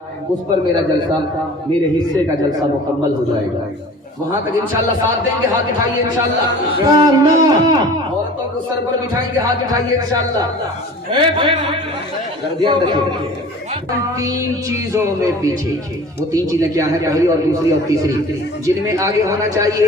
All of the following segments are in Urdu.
اس پر میرا جلسہ، میرے حصے کا جلسہ مکمل ہو جائے گا. وہاں تک انشاءاللہ ساتھ دیں گے، ہاتھ اٹھائیے انشاءاللہ. عورتوں کو سر پر بٹھائیں گے، ہاتھ اٹھائیے انشاءاللہ. دھیان رکھیے، تین چیزوں میں پیچھے. وہ تین چیزیں کیا ہیں؟ پہلی اور دوسری اور تیسری. جن میں آگے ہونا چاہیے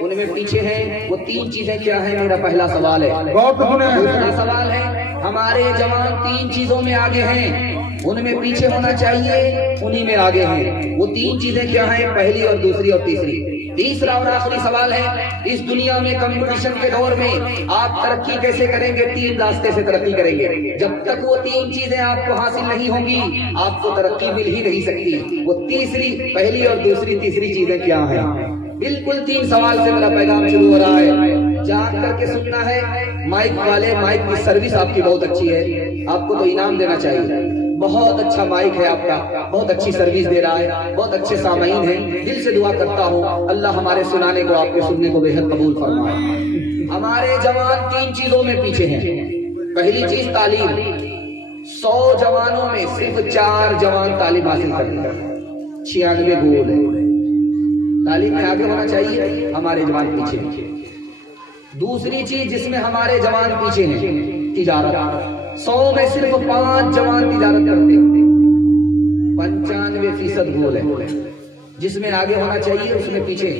ان میں پیچھے ہیں. وہ تین چیزیں کیا ہیں؟ میرا پہلا سوال ہے. دوسرا سوال ہے، ہمارے جوان تین چیزوں میں آگے ہیں، ان میں پیچھے ہونا چاہیے، انہی میں آگے ہیں. وہ تین چیزیں کیا ہیں؟ پہلی اور دوسری اور تیسری. تیسرا اور آخری سوال ہے، اس دنیا میں کمپٹیشن کے دور میں آپ ترقی کیسے کریں گے؟ تین راستے سے ترقی کریں گے. جب تک وہ تین چیزیں آپ کو حاصل نہیں ہوں گی آپ کو ترقی مل ہی نہیں سکتی. وہ تیسری، پہلی اور دوسری تیسری چیزیں کیا ہیں؟ بالکل تین سوال سے میرا پیغام شروع ہو رہا ہے. جان کر کے سننا ہے. مائک والے، مائک کی سروس آپ کی بہت اچھی ہے، آپ کو تو انعام دینا چاہیے. بہت اچھا مائک ہے آپ کا، بہت اچھی سروس دے رہا ہے، بہت اچھے سامعین ہیں. دل سے دعا کرتا ہوں اللہ ہمارے سنانے کو، آپ کے سننے کو بے حد قبول فرمائے. ہمارے جوان تین چیزوں میں پیچھے ہیں. پہلی چیز تعلیم. 100 جوانوں میں صرف 4 جوان تعلیم حاصل کرتے ہیں. 96 گول ہے. تعلیم میں آگے ہونا چاہیے، ہمارے جوان پیچھے ہیں. دوسری چیز جس میں ہمارے جوان پیچھے ہیں، تجارت. 100 میں صرف 5 جوان تجارت کرتے ہیں. 95% گول ہے. جس میں آگے ہونا چاہیے اس میں پیچھے.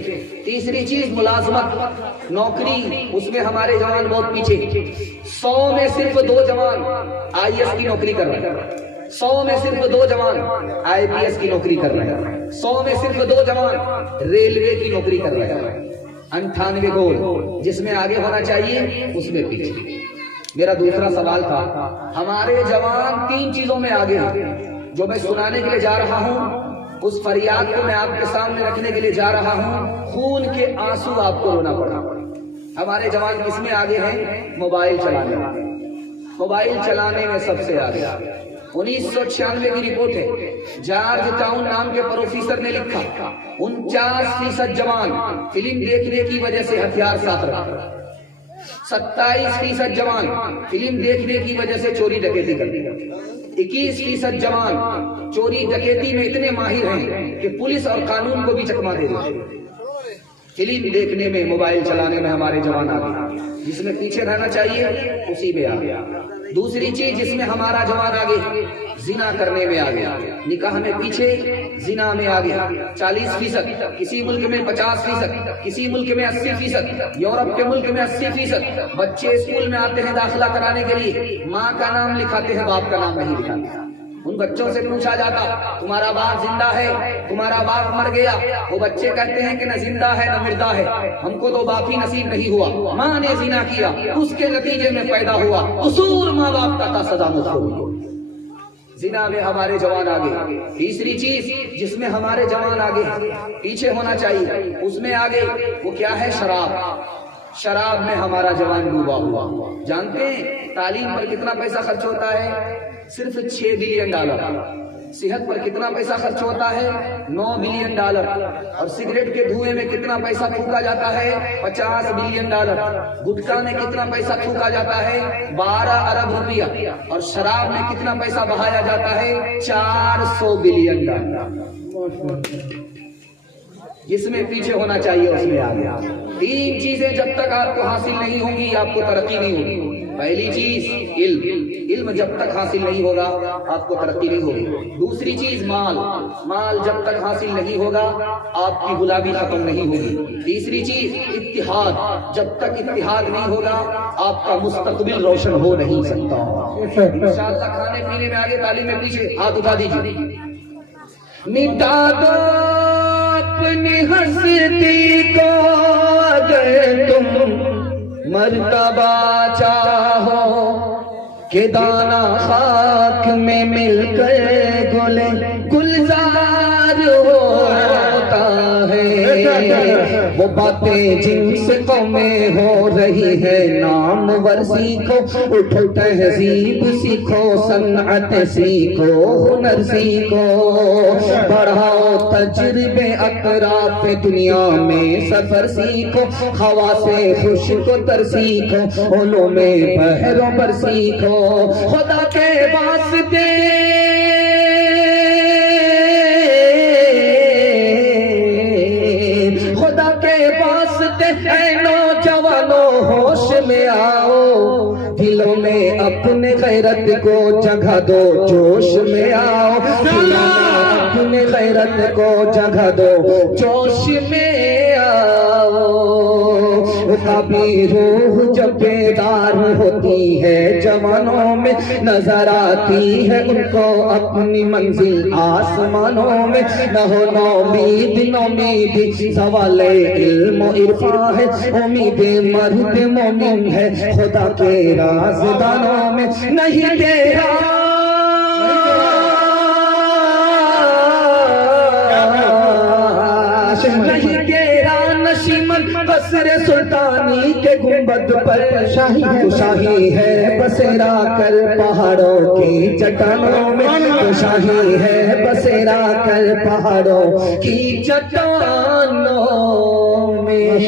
تیسری چیز ملازمت، نوکری، اس میں ہمارے جوان بہت پیچھے. 100 میں صرف 2 جوان IAS کی نوکری کر رہے ہیں. 100 میں صرف 2 جوان IPS کی نوکری کر رہے ہیں. 100 میں صرف 2 جوان ریلوے کی نوکری کر رہے ہیں. 98 گول. جس میں آگے ہونا چاہیے اس میں پیچھے. میرا دوسرا سوال تھا، ہمارے جوان تین چیزوں میں آگے ہیں. جو میں سنانے کے لیے جا رہا ہوں اس فریاد کو میں آپ کے سامنے رکھنے کے لیے جا رہا ہوں. خون کے آنسو آپ کو رونا پڑا. ہمارے جوان کس میں آگے ہیں؟ موبائل چلانے میں. موبائل چلانے میں سب سے آگے. 1996 کی رپورٹ ہے، جارج ٹاؤن نام کے پروفیسر نے لکھا 49% جوان فلم دیکھنے کی وجہ سے ہتھیار ساتھ رکھتے. 27% جوان فلم دیکھنے کی وجہ سے چوری ڈکیتی کرتے ہیں. 21% جوان چوری ڈکیتی میں اتنے ماہر ہیں کہ پولیس اور قانون کو بھی چکما دے دیتے ہیں. فلم دیکھنے میں، موبائل چلانے میں ہمارے جوان آگے. جس میں پیچھے رہنا چاہیے اسی میں آگے. دوسری چیز جس میں ہمارا جوان آگے، زنا کرنے میں آگے. نکاح میں پیچھے، زنا میں آگے. 40%، کسی ملک میں 50%، کسی ملک میں 80%، یورپ کے ملک میں 80%. بچے اسکول میں آتے ہیں داخلہ کرانے کے لیے، ماں کا نام لکھاتے ہیں، باپ کا نام نہیں لکھاتے. ان بچوں سے پوچھا جاتا تمہارا باپ زندہ ہے، تمہارا باپ مر گیا؟ وہ بچے کہتے ہیں کہ نہ زندہ ہے نہ مردہ ہے، ہم کو تو باپ ہی نصیب نہیں ہوا. ماں نے زنا کیا، اس کے نتیجے میں پیدا ہوا، قصور ماں باپ کا تھا، سزا مجھ کو ہوئی. زنا میں ہمارے جوان آگے. تیسری چیز جس میں ہمارے جوان آگے پیچھے ہونا چاہیے اس میں آگے، وہ کیا ہے؟ شراب. شراب میں ہمارا جوان ڈوبا ہوا. جانتے ہیں تعلیم پر کتنا پیسہ خرچ ہوتا ہے؟ صرف $6 بلین. صحت پر کتنا پیسہ خرچ ہوتا ہے؟ $9 بلین. اور سگریٹ کے دھوئے میں کتنا پیسہ پھونکا جاتا ہے؟ $50 بلین. گٹکا میں کتنا پیسہ پھونکا جاتا ہے؟ 12 ارب روپیہ. اور شراب میں کتنا پیسہ بہایا جاتا ہے؟ $400 بلین. جس میں پیچھے ہونا چاہیے اس میں آگے. تین چیزیں جب تک آپ کو حاصل نہیں ہوں گی آپ کو ترقی نہیں ہوگی. پہلی چیز علم. علم جب تک حاصل نہیں ہوگا آپ کو ترقی نہیں ہوگی. دوسری چیز مال. مال جب تک حاصل نہیں ہوگا آپ کی غلامی ختم نہیں ہوگی. تیسری چیز اتحاد. جب تک اتحاد نہیں ہوگا آپ کا مستقبل روشن ہو نہیں سکتا. انشاءاللہ کھانے پینے میں آگے، تعلیم میں پیچھے. ہاتھ اٹھا دیجیے. مٹا دو اپنی ہستی کو اگر تم مرتبہ چاہو کہ دانا خاک میں مل کر گلزار ہوتا ہے. وہ باتیں جن سے قومیں ہو رہی ہے نامور سیکھو، اٹھو تہذیب سیکھو، صنعت سیکھو، ہنر سیکھو، بڑھاؤ تجربے اطراف دنیا میں سفر سیکھو، ہوا سے خشک تر سیکھو، علوم بحروں پر سیکھو. خدا کے واسطے غیرت کو جگہ دو جوش میں آؤ اپنے غیرت کو جگہ دو جوش میں آؤ کبھی روح جب بیدار ہوتی ہے جوانوں میں نظر آتی ہے ان کو اپنی منزل آسمانوں میں نہ ہو نومیدی سوال علم و عرفان ہے امید مرد مومن ہے خدا کے رازدانوں میں نہیں تیرا نہیں تیرا نشیمن قصر سلطانی کے گنبد پر شاہی ہے بسیرا کر پہاڑوں کی چٹانوں میں شاہی ہے بسیرا کر پہاڑوں کی چٹانوں میں